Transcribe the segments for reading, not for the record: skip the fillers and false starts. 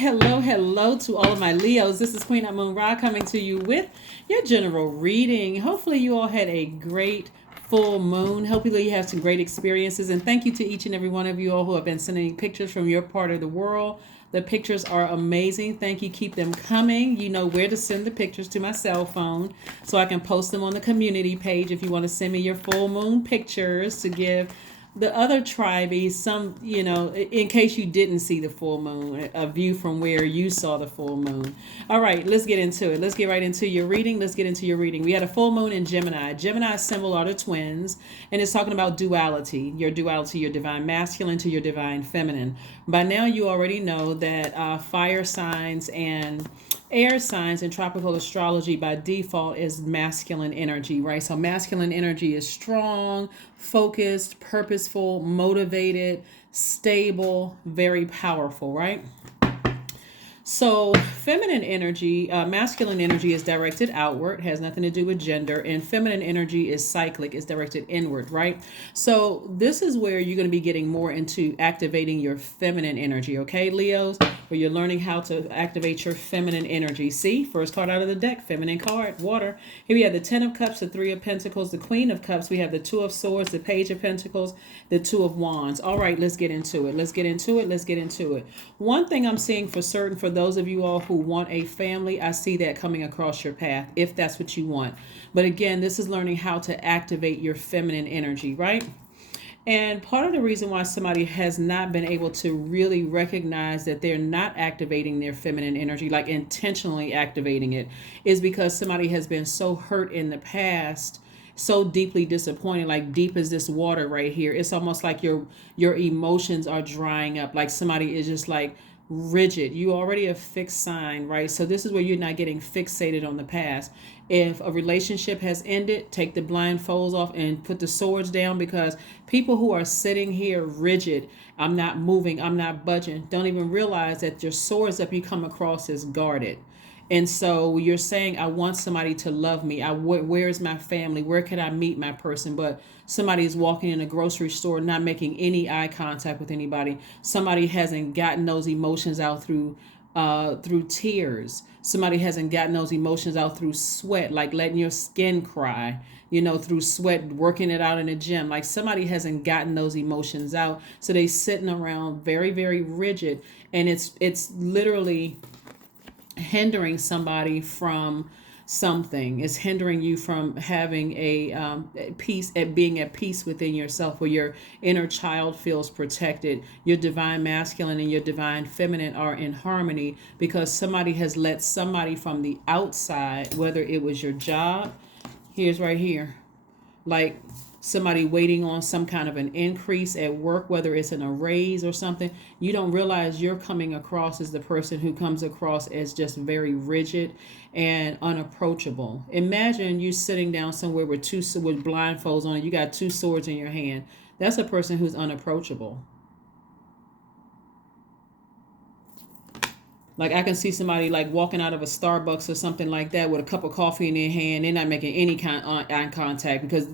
hello to all of my Leos. This is Queen Moon Ra coming to you with your general reading. Hopefully, you all had a great full moon. Hopefully, you have some great experiences. And thank you to each and every one of you all who have been sending pictures from your part of the world. The pictures are amazing. Thank you. Keep them coming. You know where to send the pictures to my cell phone so I can post them on the community page if you want to send me your full moon pictures to give the other tribes some, in case you didn't see the full moon, a view from where you saw the full moon. All right, let's get into it. Let's get right into your reading. We had a full moon in Gemini. Gemini's symbol are the twins, and it's talking about duality, your divine masculine to your divine feminine. By now, you already know that fire signs and air signs in tropical astrology by default is masculine energy, right? So masculine energy is strong, focused, purposeful, motivated, stable, very powerful, right? So feminine energy, masculine energy is directed outward, has nothing to do with gender, and feminine energy is cyclic, is directed inward, right? So this is where you're going to be getting more into activating your feminine energy, okay, Leos? Where you're learning how to activate your feminine energy. See, first card out of the deck, feminine card, water. Here we have the 10 of Cups, the 3 of Pentacles, the Queen of Cups. We have the 2 of Swords, the Page of Pentacles, the 2 of Wands. All right, let's get into it. One thing I'm seeing for certain for those of you all who want a family, I see that coming across your path, if that's what you want. But again, this is learning how to activate your feminine energy, right? And part of the reason why somebody has not been able to really recognize that they're not activating their feminine energy, like intentionally activating it, is because somebody has been so hurt in the past, so deeply disappointed, like deep as this water right here. It's almost like your emotions are drying up, like somebody is just like rigid. You already a fixed sign, right? So this is where you're not getting fixated on the past. If a relationship has ended, take the blindfolds off and put the swords down, because people who are sitting here rigid, I'm not moving, I'm not budging, don't even realize that your swords up you come across as guarded. And so you're saying, I want somebody to love me. Where's my family? Where can I meet my person? But somebody is walking in a grocery store, not making any eye contact with anybody. Somebody hasn't gotten those emotions out through tears. Somebody hasn't gotten those emotions out through sweat, like letting your skin cry, through sweat, working it out in the gym. Like somebody hasn't gotten those emotions out. So they sitting around very, very rigid. And it's literally hindering somebody from something. Is hindering you from having a peace, at being at peace within yourself, where your inner child feels protected, your divine masculine and your divine feminine are in harmony, because somebody has let somebody from the outside, whether it was your job, here's right here, like somebody waiting on some kind of an increase at work, whether it's in a raise or something, you don't realize you're coming across as the person who comes across as just very rigid and unapproachable. Imagine you sitting down somewhere with blindfolds on, you got 2 swords in your hand. That's a person who's unapproachable. Like I can see somebody like walking out of a Starbucks or something like that with a cup of coffee in their hand. They're not making any kind of eye contact, because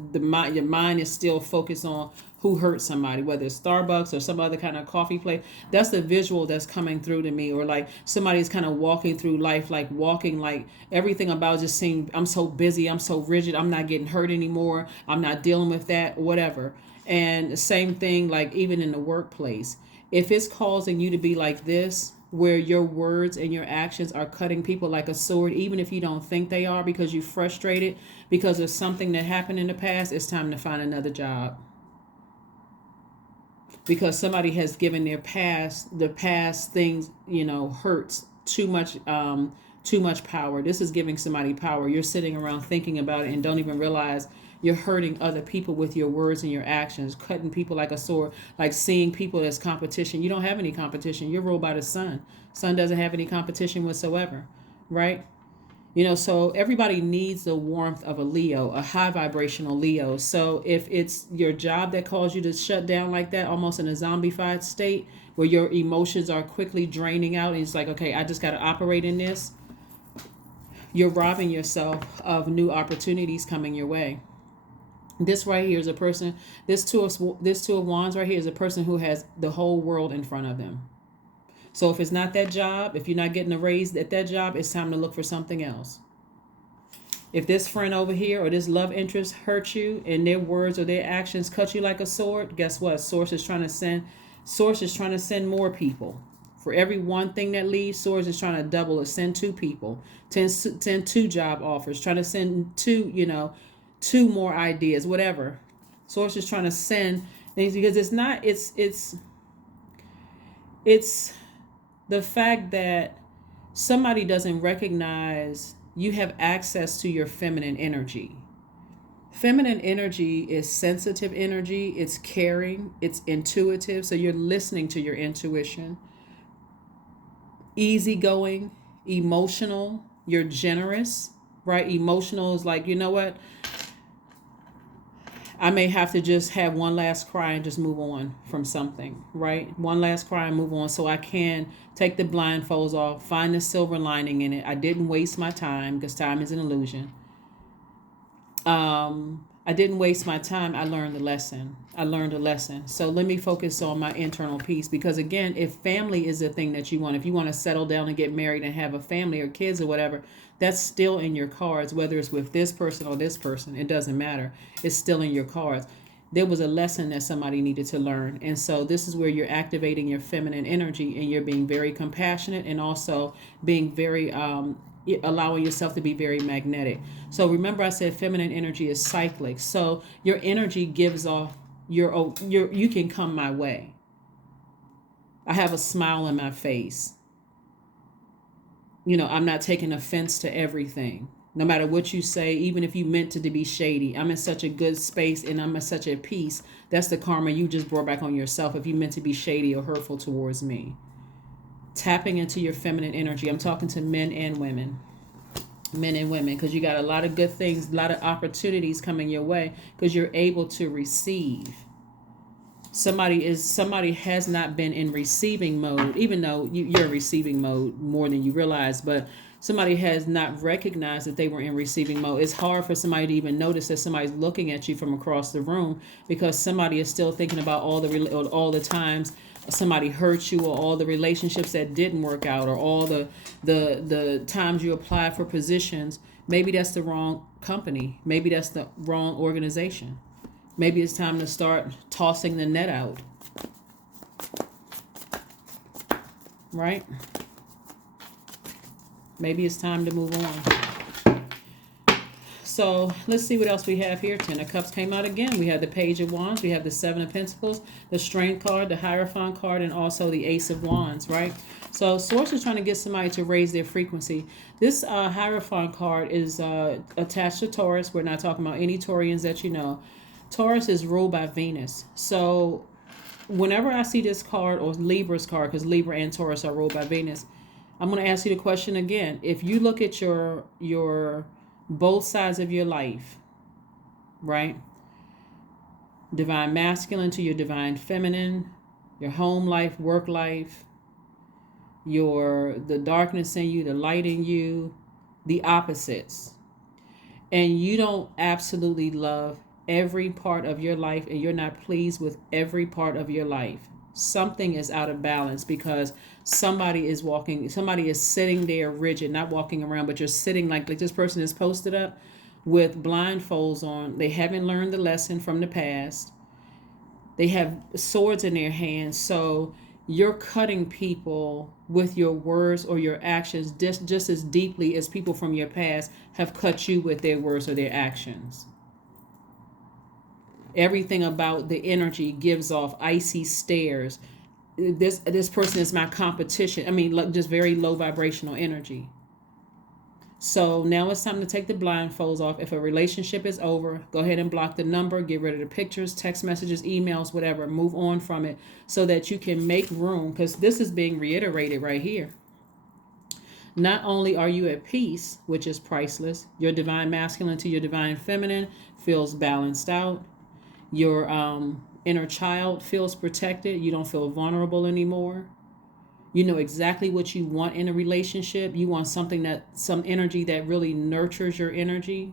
your mind is still focused on who hurt somebody, whether it's Starbucks or some other kind of coffee place. That's the visual that's coming through to me. Or like somebody's kind of walking through life, like walking, like everything about just seeing, I'm so busy, I'm so rigid, I'm not getting hurt anymore, I'm not dealing with that, whatever. And the same thing, like even in the workplace, if it's causing you to be like this, where your words and your actions are cutting people like a sword, even if you don't think they are, because you're frustrated because of something that happened in the past, it's time to find another job. Because somebody has given the past things, hurts too much power. This is giving somebody power. You're sitting around thinking about it and don't even realize you're hurting other people with your words and your actions, cutting people like a sword, like seeing people as competition. You don't have any competition. You're ruled by the sun. Sun doesn't have any competition whatsoever, right? So everybody needs the warmth of a Leo, a high vibrational Leo. So if it's your job that caused you to shut down like that, almost in a zombified state, where your emotions are quickly draining out, and it's like, okay, I just got to operate in this, you're robbing yourself of new opportunities coming your way. This right here is a person, this two of wands right here is a person who has the whole world in front of them. So if it's not that job, if you're not getting a raise at that job, it's time to look for something else. If this friend over here or this love interest hurt you and their words or their actions cut you like a sword, guess what? Source is trying to send more people. For every one thing that leaves, Source is trying to double or send two people, send two job offers, trying to send two more ideas, whatever. Source is trying to send things because it's the fact that somebody doesn't recognize you have access to your feminine energy. Feminine energy is sensitive energy, it's caring, it's intuitive. So you're listening to your intuition. Easygoing, emotional, you're generous, right? Emotional is like, you know what? I may have to just have one last cry and just move on from something, right? One last cry and move on so I can take the blindfolds off, find the silver lining in it. I didn't waste my time because time is an illusion. I didn't waste my time. I learned a lesson. So let me focus on my internal peace because, again, if family is a thing that you want, if you want to settle down and get married and have a family or kids or whatever, that's still in your cards, whether it's with this person or this person. It doesn't matter. It's still in your cards. There was a lesson that somebody needed to learn. And so this is where you're activating your feminine energy and you're being very compassionate and also being very allowing yourself to be very magnetic. So remember I said feminine energy is cyclic. So your energy gives off you can come my way. I have a smile on my face. I'm not taking offense to everything. No matter what you say, even if you meant to be shady, I'm in such a good space and I'm in such a peace. That's the karma you just brought back on yourself if you meant to be shady or hurtful towards me. Tapping into your feminine energy. I'm talking to men and women, because you got a lot of good things, a lot of opportunities coming your way because you're able to receive. Somebody has not been in receiving mode, even though you're in receiving mode more than you realize, but somebody has not recognized that they were in receiving mode. It's hard for somebody to even notice that somebody's looking at you from across the room because somebody is still thinking about all the times somebody hurt you or all the relationships that didn't work out or all the times you applied for positions. Maybe that's the wrong company. Maybe that's the wrong organization. Maybe it's time to start tossing the net out. Right? Maybe it's time to move on. So let's see what else we have here. 10 of Cups came out again. We have the Page of Wands. We have the 7 of Pentacles, the Strength card, the Hierophant card, and also the Ace of Wands, right? So Source is trying to get somebody to raise their frequency. This Hierophant card is attached to Taurus. We're not talking about any Taurians that you know. Taurus is ruled by Venus. So whenever I see this card, or Libra's card, because Libra and Taurus are ruled by Venus, I'm going to ask you the question again. If you look at your both sides of your life, right? Divine masculine to your divine feminine, your home life, work life, the darkness in you, the light in you, the opposites. And you don't absolutely love every part of your life and you're not pleased with every part of your life. Something is out of balance because somebody is sitting there rigid, not walking around, but just sitting like this person is posted up with blindfolds on. They haven't learned the lesson from the past. They have swords in their hands. So you're cutting people with your words or your actions just as deeply as people from your past have cut you with their words or their actions. Everything about the energy gives off icy stares. This person is my competition. I mean, just very low vibrational energy. So now it's time to take the blindfolds off. If a relationship is over, go ahead and block the number, get rid of the pictures, text messages, emails, whatever. Move on from it so that you can make room, because this is being reiterated right here. Not only are you at peace, which is priceless, your divine masculine to your divine feminine feels balanced out. Your inner child feels protected. You don't feel vulnerable anymore. You know exactly what you want in a relationship. You want some energy that really nurtures your energy,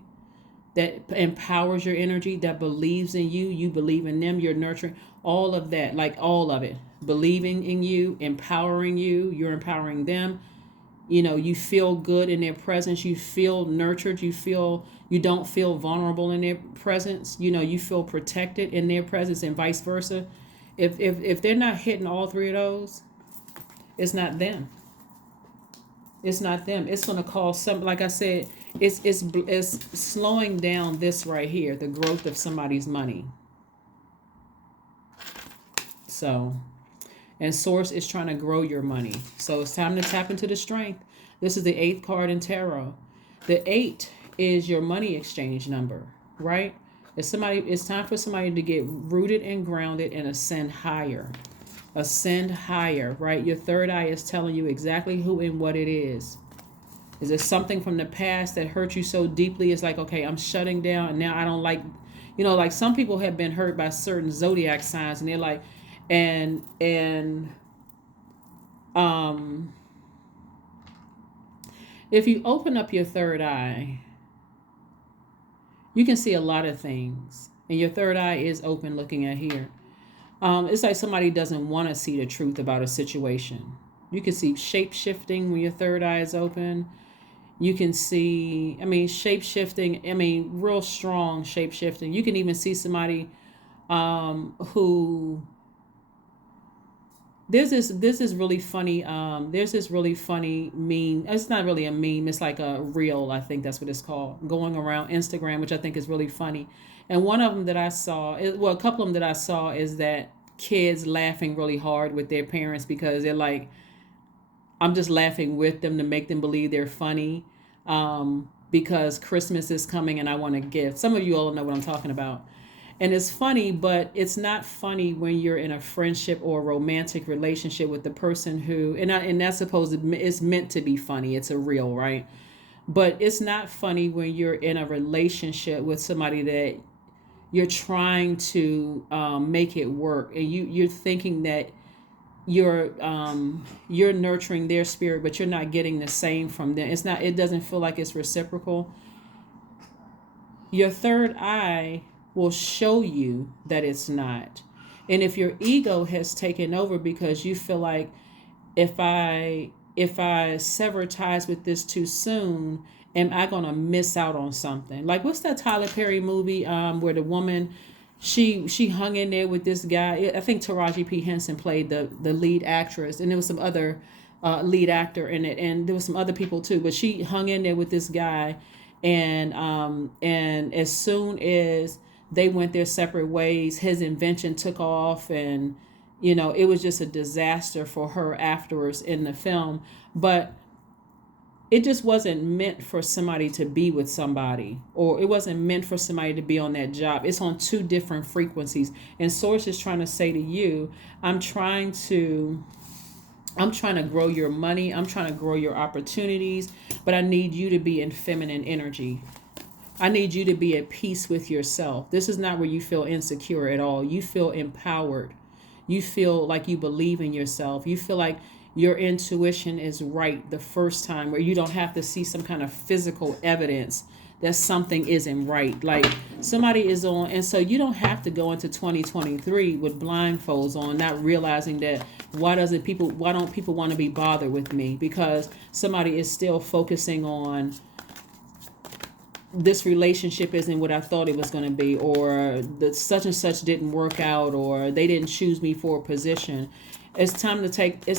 that empowers your energy, that believes in you. You believe in them. You're nurturing all of that, like all of it. believing in you, empowering you. You're empowering them. You feel good in their presence. You feel nurtured. You don't feel vulnerable in their presence. You feel protected in their presence, and vice versa. If they're not hitting all three of those, it's not them. It's not them. It's going to cause some, like I said, it's slowing down this right here, the growth of somebody's money. So, and Source is trying to grow your money. So it's time to tap into the strength. This is the 8th card in Tarot. The 8 is your money exchange number, right? It's time for somebody to get rooted and grounded and ascend higher. Ascend higher, right? Your third eye is telling you exactly who and what it is. Is it something from the past that hurt you so deeply? It's like, okay, I'm shutting down, and now I don't like, like some people have been hurt by certain zodiac signs, and they're like, and if you open up your third eye, you can see a lot of things, and your third eye is open looking at here. It's like somebody doesn't want to see the truth about a situation. You can see shape shifting when your third eye is open. You can see, shape shifting, real strong shape shifting. You can even see somebody who, there's this really funny, there's this really funny meme. It's not really a meme. It's like a reel, I think that's what it's called, going around Instagram, which I think is really funny. And one of them that I saw, a couple of them that I saw is that kids laughing really hard with their parents because they're like, I'm just laughing with them to make them believe they're funny because Christmas is coming and I want a gift. Some of you all know what I'm talking about. And it's funny, but it's not funny when you're in a friendship or a romantic relationship with the person who, and that's supposed to, it's meant to be funny. It's a real, right? But it's not funny when you're in a relationship with somebody that you're trying to make it work, and you're thinking that you're nurturing their spirit, but you're not getting the same from them. It doesn't feel like it's reciprocal. Your third eye will show you that it's not. And if your ego has taken over because you feel like if I sever ties with this too soon, am I going to miss out on something? Like, what's that Tyler Perry movie where the woman, she hung in there with this guy? I think Taraji P. Henson played the lead actress, and there was some other lead actor in it, and there was some other people too. But she hung in there with this guy, and as soon as they went their separate ways, his invention took off, and it was just a disaster for her afterwards in the film. But it just wasn't meant for somebody to be with somebody, or it wasn't meant for somebody to be on that job. It's on two different frequencies. And Source is trying to say to you, I'm trying to grow your money. I'm trying to grow your opportunities, but I need you to be in feminine energy. I need you to be at peace with yourself. This is not where you feel insecure at all. You feel empowered. You feel like you believe in yourself. You feel like your intuition is right the first time, where you don't have to see some kind of physical evidence that something isn't right. Like somebody is on, and so you don't have to go into 2023 with blindfolds on, not realizing that why don't people want to be bothered with me, because somebody is still focusing on this relationship isn't what I thought it was going to be, or the such and such didn't work out, or they didn't choose me for a position. It's time to take the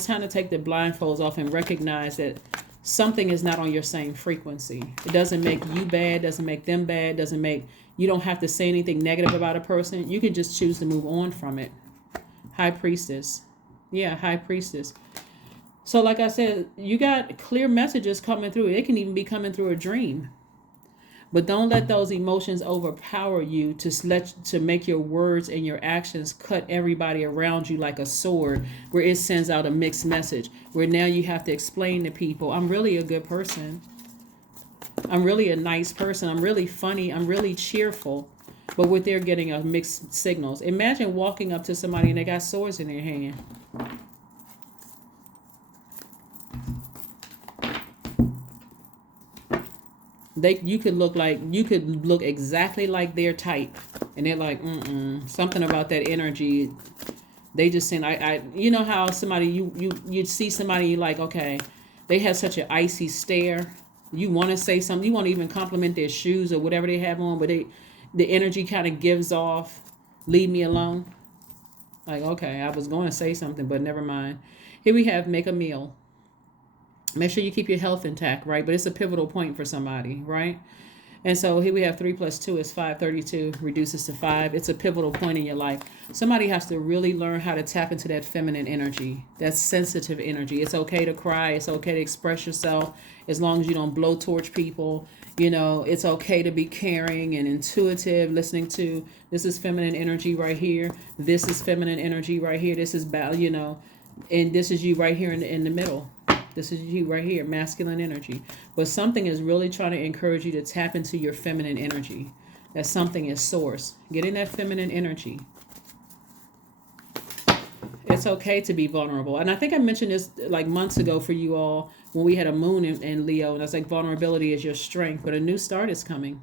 blindfolds off and recognize that something is not on your same frequency. It doesn't make you bad, doesn't make them bad, you don't have to say anything negative about a person. You can just choose to move on from it. High Priestess. Yeah, High Priestess. So like I said, you got clear messages coming through. It can even be coming through a dream. But don't let those emotions overpower you to make your words and your actions cut everybody around you like a sword, where it sends out a mixed message, where now you have to explain to people, I'm really a good person. I'm really a nice person. I'm really funny. I'm really cheerful. But what they're getting are mixed signals. Imagine walking up to somebody and they got swords in their hand. You could look exactly like their type, and they're like, something about that energy They just saying, you know how somebody, you see somebody, you like, okay, they have such an icy stare. You want to say something, you want to even compliment their shoes or whatever they have on, but the energy kind of gives off, leave me alone. Like, okay, I was going to say something, but never mind. Here we have make a meal. Make sure you keep your health intact, right? But it's a pivotal point for somebody, right? And so here we have 3 plus 2 is 5. 32 reduces to 5. It's a pivotal point in your life. Somebody has to really learn how to tap into that feminine energy, that sensitive energy. It's okay to cry. It's okay to express yourself as long as you don't blowtorch people. You know, it's okay to be caring and intuitive, listening to, this is feminine energy right here. This is feminine energy right here. This is, you know, and this is you right here in the middle. This is you right here, masculine energy. But something is really trying to encourage you to tap into your feminine energy. That something is source. Get in that feminine energy. It's okay to be vulnerable. And I think I mentioned this like months ago for you all when we had a moon in Leo. And I was like, vulnerability is your strength. But a new start is coming.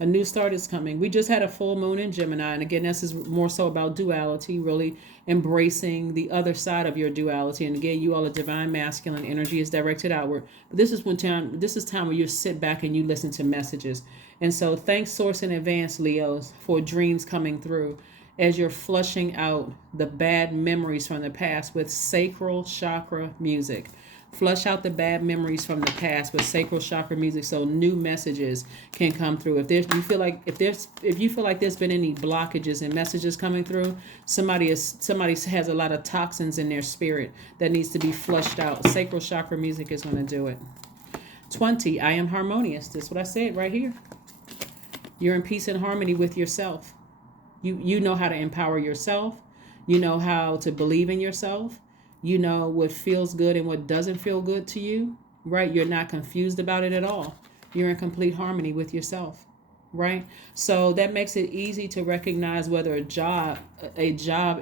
A new start is coming. We just had a full moon in Gemini. And again, this is more so about duality, really embracing the other side of your duality. And again, you all, a divine masculine energy is directed outward. But this is time where you sit back and you listen to messages. And so thanks Source in advance, Leos, for dreams coming through as you're flushing out the bad memories from the past with sacral chakra music. Flush out the bad memories from the past with sacral chakra music, so new messages can come through. If you feel like there's been any blockages and messages coming through, somebody has a lot of toxins in their spirit that needs to be flushed out. Sacral chakra music is going to do it. 20. I am harmonious. That's what I said right here. You're in peace and harmony with yourself. You know how to empower yourself. You know how to believe in yourself. You know what feels good and what doesn't feel good to you, right? You're not confused about it at all. You're in complete harmony with yourself, right? So that makes it easy to recognize whether a job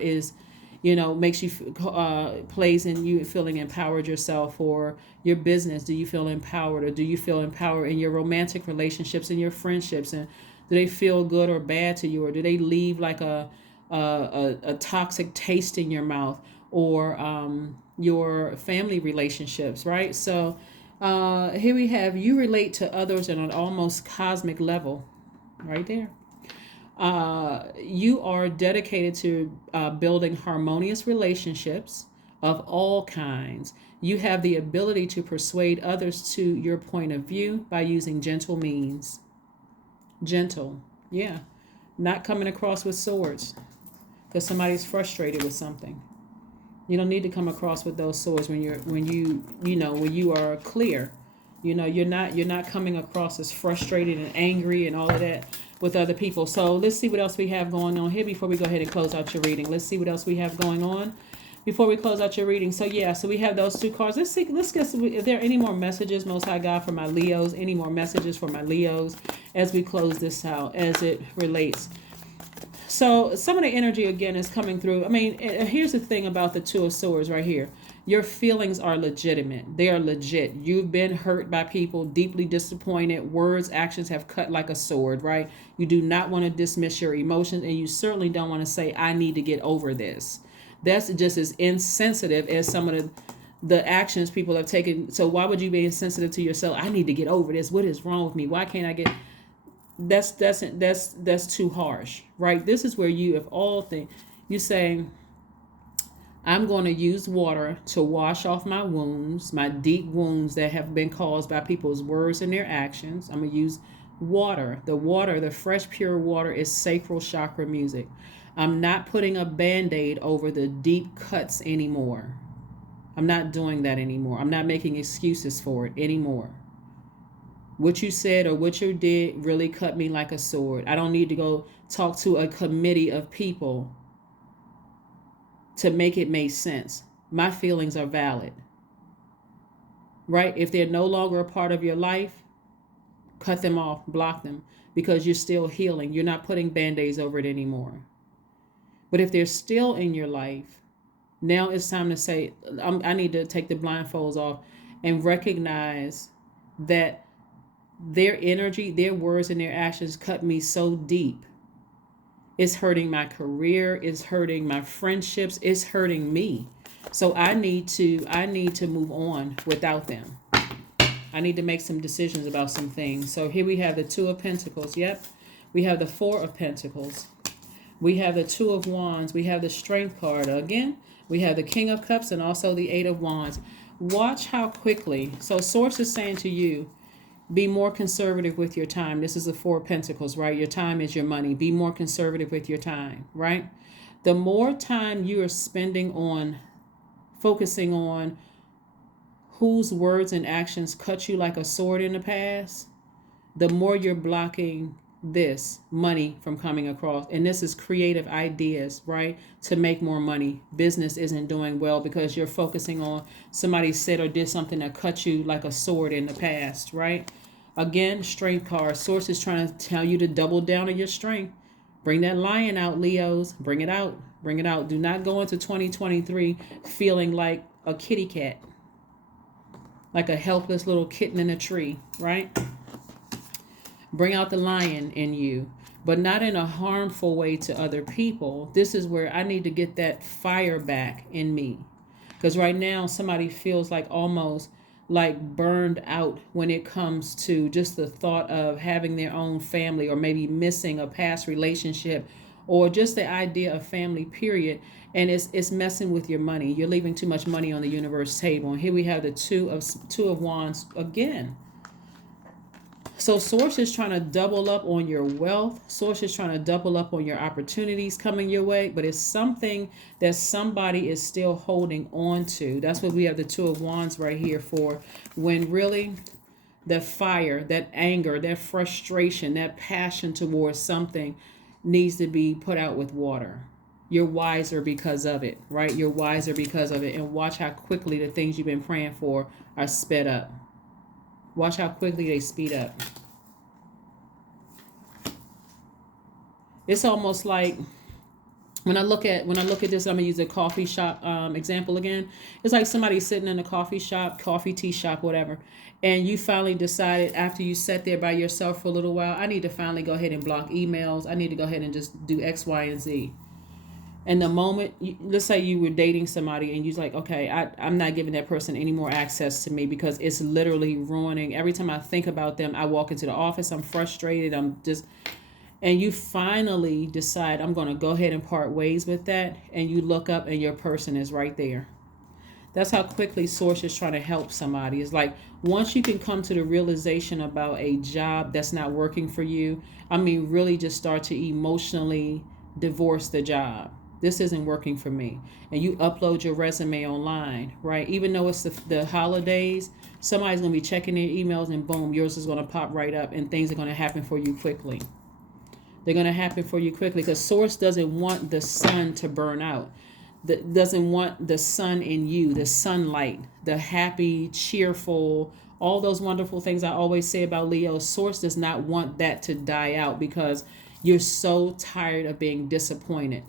is, makes you, plays in you feeling empowered yourself, or your business. Do you feel empowered, or do you feel empowered in your romantic relationships and your friendships? And do they feel good or bad to you, or do they leave like a toxic taste in your mouth? Or your family relationships, right? So here we have you relate to others on an almost cosmic level, right there. You are dedicated to building harmonious relationships of all kinds. You have the ability to persuade others to your point of view by using gentle means. Gentle, yeah. Not coming across with swords because somebody's frustrated with something. You don't need to come across with those swords when you are clear. You're not coming across as frustrated and angry and all of that with other people. So let's see what else we have going on here before we go ahead and close out your reading. Let's see what else we have going on before we close out your reading. So we have those two cards. Let's get, if there are any more messages, Most High God, for my Leos, any more messages for my Leos as we close this out as it relates. So some of the energy again is coming through. I mean, here's the thing about the Two of Swords right here. Your feelings are legitimate. They are legit. You've been hurt by people, deeply disappointed. Words, actions have cut like a sword, right? You do not want to dismiss your emotions, and you certainly don't want to say, I need to get over this. That's just as insensitive as some of the actions people have taken. So why would you be insensitive to yourself? I need to get over this. What is wrong with me? Why can't I get... That's too harsh, right? This is where you, of all things, you say, I'm going to use water to wash off my wounds, my deep wounds that have been caused by people's words and their actions. I'm going to use water. The fresh, pure water is sacral chakra music. I'm not putting a Band-Aid over the deep cuts anymore. I'm not doing that anymore. I'm not making excuses for it anymore. What you said or what you did really cut me like a sword. I don't need to go talk to a committee of people to make it make sense. My feelings are valid. Right? If they're no longer a part of your life, cut them off, block them, because you're still healing. You're not putting Band-Aids over it anymore. But if they're still in your life, now it's time to say, I need to take the blindfolds off and recognize that their energy, their words, and their actions cut me so deep It's hurting my career. It's hurting my friendships. It's hurting me. So I need to move on without them. I need to make some decisions about some things. So here we have the Two of Pentacles. Yep. We have the Four of Pentacles. We have the Two of Wands. We have the Strength card. Again, we have the King of Cups and also the Eight of Wands. Watch how quickly. So Source is saying to you, be more conservative with your time. This is the Four of Pentacles, right? Your time is your money. Be more conservative with your time, right? The more time you are spending on focusing on whose words and actions cut you like a sword in the past, the more you're blocking this money from coming across. And this is creative ideas, right? To make more money. Business isn't doing well because you're focusing on somebody said or did something that cut you like a sword in the past, right? Again, Strength card. Source is trying to tell you to double down on your strength. Bring that lion out, Leos. Bring it out. Bring it out. Do not go into 2023 feeling like a kitty cat, like a helpless little kitten in a tree, right? Bring out the lion in you, but not in a harmful way to other people. This is where I need to get that fire back in me. Because right now, somebody feels like almost like burned out when it comes to just the thought of having their own family or maybe missing a past relationship or just the idea of family, period. And it's messing with your money. You're leaving too much money on the universe table. And here we have the Two of Wands again. So Source is trying to double up on your wealth. Source is trying to double up on your opportunities coming your way, but it's something that somebody is still holding on to. That's what we have the Two of Wands right here for, when really that fire, that anger, that frustration, that passion towards something needs to be put out with water. You're wiser because of it, right? You're wiser because of it. And watch how quickly the things you've been praying for are sped up. Watch how quickly they speed up. It's almost like when I look at this, I'm gonna use a coffee shop example again. It's like somebody sitting in a coffee shop, coffee, tea shop, whatever, and you finally decided after you sat there by yourself for a little while, I need to finally go ahead and block emails. I need to go ahead and just do X, Y, and Z. And the moment, let's say you were dating somebody and you're like, okay, I'm not giving that person any more access to me because it's literally ruining. Every time I think about them, I walk into the office, I'm frustrated, and you finally decide, I'm going to go ahead and part ways with that. And you look up and your person is right there. That's how quickly Source is trying to help somebody. It's like once you can come to the realization about a job that's not working for you, really just start to emotionally divorce the job. This isn't working for me. And you upload your resume online, right? Even though it's the holidays, somebody's going to be checking their emails and boom, yours is going to pop right up and things are going to happen for you quickly. They're going to happen for you quickly because Source doesn't want the sun to burn out. Doesn't want the sun in you, the sunlight, the happy, cheerful, all those wonderful things I always say about Leo. Source does not want that to die out because you're so tired of being disappointed.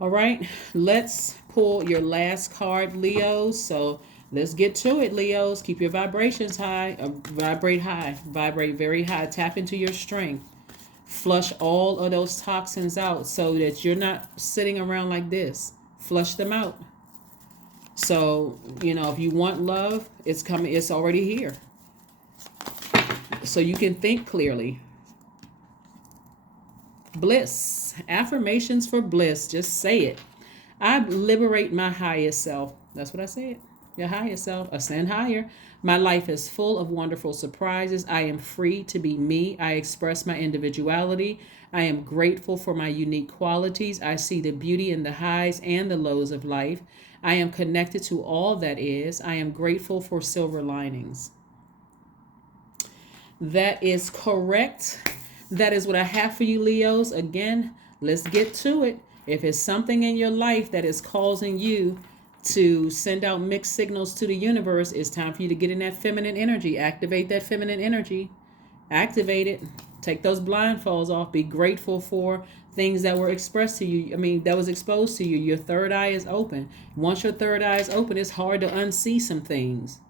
All right, let's pull your last card, Leos. So let's get to it, Leos. Keep your vibrations high. Vibrate high. Vibrate very high. Tap into your strength. Flush all of those toxins out so that you're not sitting around like this. Flush them out. So, if you want love, it's coming. It's already here. So you can think clearly. Bliss. Affirmations for bliss. Just say it. I liberate my highest self. That's what I said. Your highest self. Ascend higher. My life is full of wonderful surprises. I am free to be me. I express my individuality. I am grateful for my unique qualities. I see the beauty in the highs and the lows of life. I am connected to all that is. I am grateful for silver linings. That is correct. That is what I have for you, Leos. Again, let's get to it. If it's something in your life that is causing you to send out mixed signals to the universe, it's time for you to get in that feminine energy. Activate that feminine energy. Activate it. Take those blindfolds off. Be grateful for things that were expressed to you. That was exposed to you. Your third eye is open. Once your third eye is open, it's hard to unsee some things.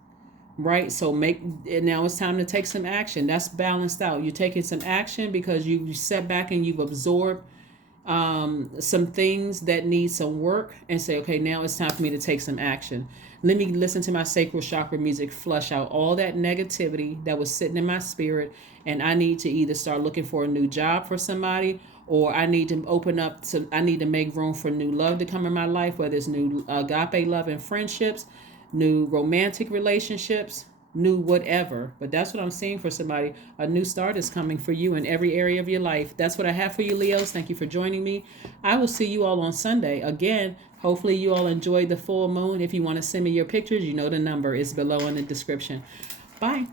right? So now it's time to take some action. That's balanced out. You're taking some action because you set back and you've absorbed some things that need some work, and say, okay, now it's time for me to take some action. Let me listen to my sacral chakra music, flush out all that negativity that was sitting in my spirit. And I need to either start looking for a new job for somebody, or I need to open up to, I need to make room for new love to come in my life, whether it's new agape love and friendships, new romantic relationships, new whatever. But that's what I'm seeing for somebody. A new start is coming for you in every area of your life. That's what I have for you, Leos. Thank you for joining me. I will see you all on Sunday. Again, hopefully you all enjoyed the full moon. If you want to send me your pictures, you know the number is below in the description. Bye.